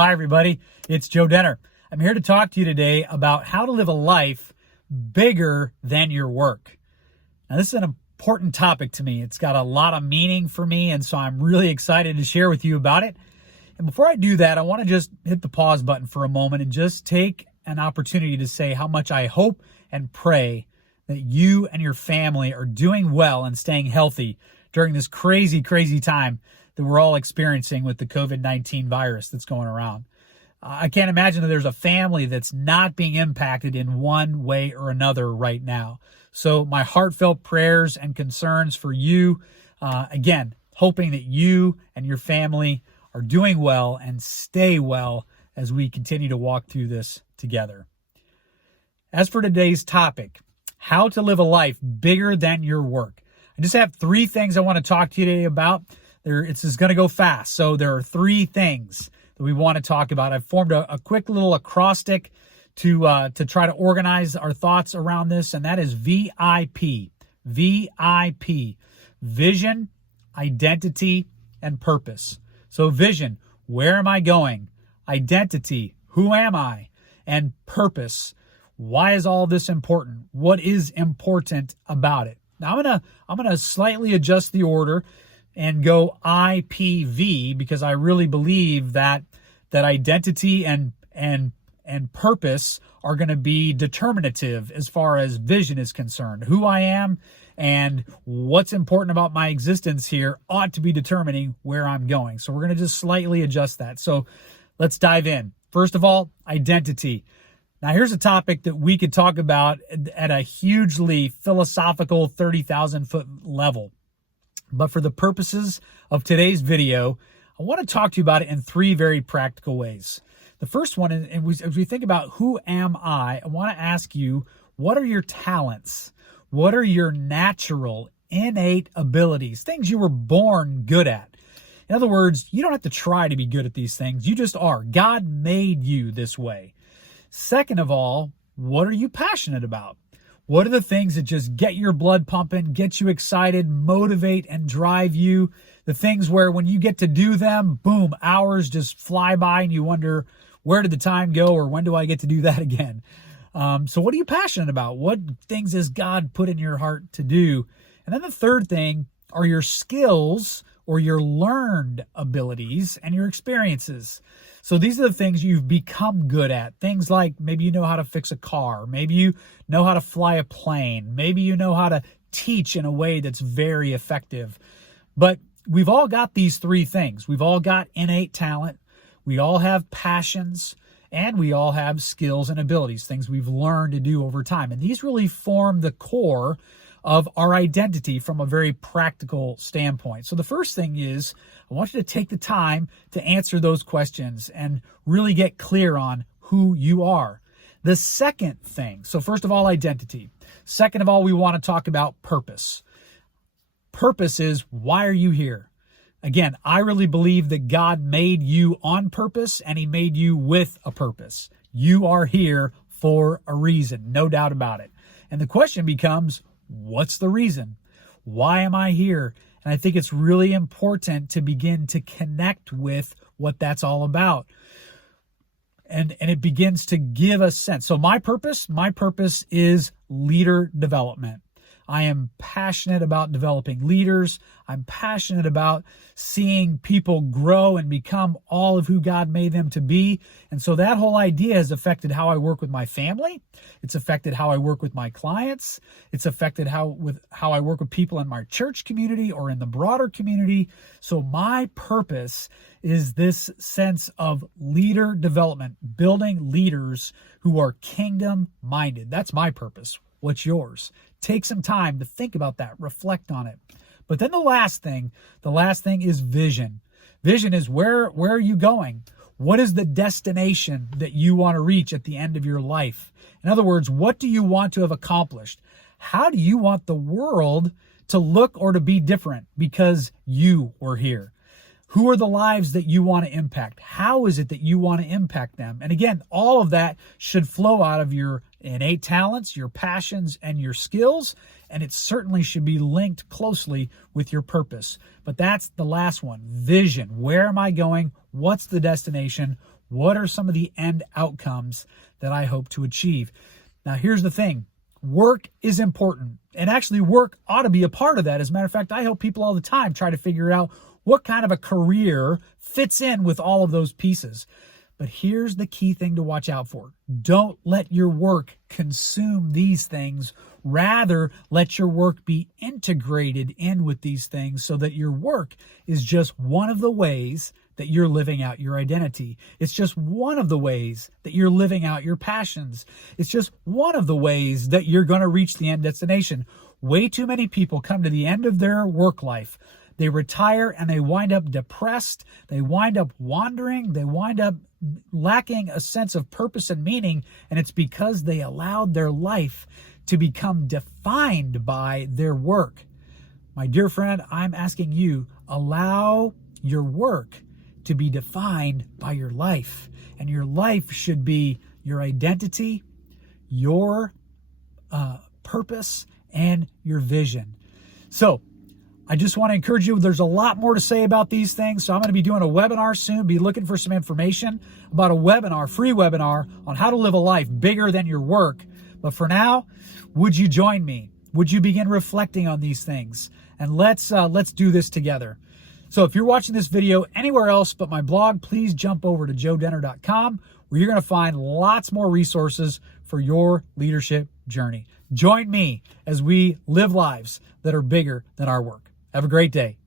Hi, everybody. It's Joe Denner. I'm here to talk to you today about how to live a life bigger than your work. Now, this is an important topic to me. It's got a lot of meaning for me, and so I'm really excited to share with you about it. And before I do that, I want to just hit the pause button for a moment and just take an opportunity to say how much I hope and pray that you and your family are doing well and staying healthy during this crazy, crazy time that we're all experiencing with the COVID-19 virus that's going around. I can't imagine that there's a family that's not being impacted in one way or another right now. So my heartfelt prayers and concerns for you, again, hoping that you and your family are doing well and stay well as we continue to walk through this together. As for today's topic, how to live a life bigger than your work. I just have three things I want to talk to you today about. It's just going to go fast. So there are three things that we want to talk about. I've formed a quick little acrostic to try to organize our thoughts around this, and that is VIP. VIP. Vision, identity, and purpose. So vision, where am I going? Identity, who am I? And purpose, why is all this important? What is important about it? Now I'm gonna slightly adjust the order and go IPV, because I really believe that identity and purpose are going to be determinative as far as vision is concerned. Who I am and what's important about my existence here ought to be determining where I'm going. So we're going to just slightly adjust that. So let's dive in. First of all, identity. Now here's a topic that we could talk about at a hugely philosophical 30,000-foot level. But for the purposes of today's video, I want to talk to you about it in three very practical ways. The first one, as we think about who am I want to ask you, what are your talents? What are your natural, innate abilities? Things you were born good at. In other words, you don't have to try to be good at these things. You just are. God made you this way. Second of all, what are you passionate about? What are the things that just get your blood pumping, get you excited, motivate, and drive you? The things where when you get to do them, boom, hours just fly by and you wonder, where did the time go, or when do I get to do that again? So what are you passionate about? What things has God put in your heart to do? And then the third thing are your skills or your learned abilities and your experiences. So these are the things you've become good at. Things like maybe you know how to fix a car. Maybe you know how to fly a plane. Maybe you know how to teach in a way that's very effective. But we've all got these three things. We've all got innate talent. We all have passions. And we all have skills and abilities, things we've learned to do over time. And these really form the core of our identity from a very practical standpoint. So the first thing is, I want you to take the time to answer those questions and really get clear on who you are. The second thing, so first of all, identity. Second of all, we want to talk about purpose. Purpose is, why are you here? Again, I really believe that God made you on purpose and he made you with a purpose. You are here for a reason, no doubt about it. And the question becomes, what's the reason? Why am I here? And I think it's really important to begin to connect with what that's all about. And it begins to give a sense. So my purpose is leader development. I am passionate about developing leaders. I'm passionate about seeing people grow and become all of who God made them to be. And so that whole idea has affected how I work with my family. It's affected how I work with my clients. It's affected how I work with people in my church community or in the broader community. So my purpose is this sense of leader development, building leaders who are kingdom minded. That's my purpose. What's yours? Take some time to think about that, reflect on it. But then the last thing is vision. Vision is where are you going? What is the destination that you want to reach at the end of your life? In other words, what do you want to have accomplished? How do you want the world to look or to be different because you were here? Who are the lives that you want to impact? How is it that you want to impact them? And again, all of that should flow out of your innate talents, your passions, and your skills. And it certainly should be linked closely with your purpose. But that's the last one, vision. Where am I going? What's the destination? What are some of the end outcomes that I hope to achieve? Now, here's the thing. Work is important. And actually, work ought to be a part of that. As a matter of fact, I help people all the time try to figure out what kind of a career fits in with all of those pieces. But here's the key thing to watch out for. Don't let your work consume these things. Rather, let your work be integrated in with these things so that your work is just one of the ways that you're living out your identity. It's just one of the ways that you're living out your passions. It's just one of the ways that you're going to reach the end destination. Way too many people come to the end of their work life. They retire and they wind up depressed. They wind up wandering. They wind up lacking a sense of purpose and meaning. And it's because they allowed their life to become defined by their work. My dear friend, I'm asking you, allow your work to be defined by your life. And your life should be your identity, your purpose, and your vision. So I just want to encourage you. There's a lot more to say about these things. So I'm going to be doing a webinar soon. Be looking for some information about a webinar, free webinar on how to live a life bigger than your work. But for now, would you join me? Would you begin reflecting on these things? And let's do this together. So if you're watching this video anywhere else but my blog, please jump over to joedenner.com, where you're going to find lots more resources for your leadership journey. Join me as we live lives that are bigger than our work. Have a great day.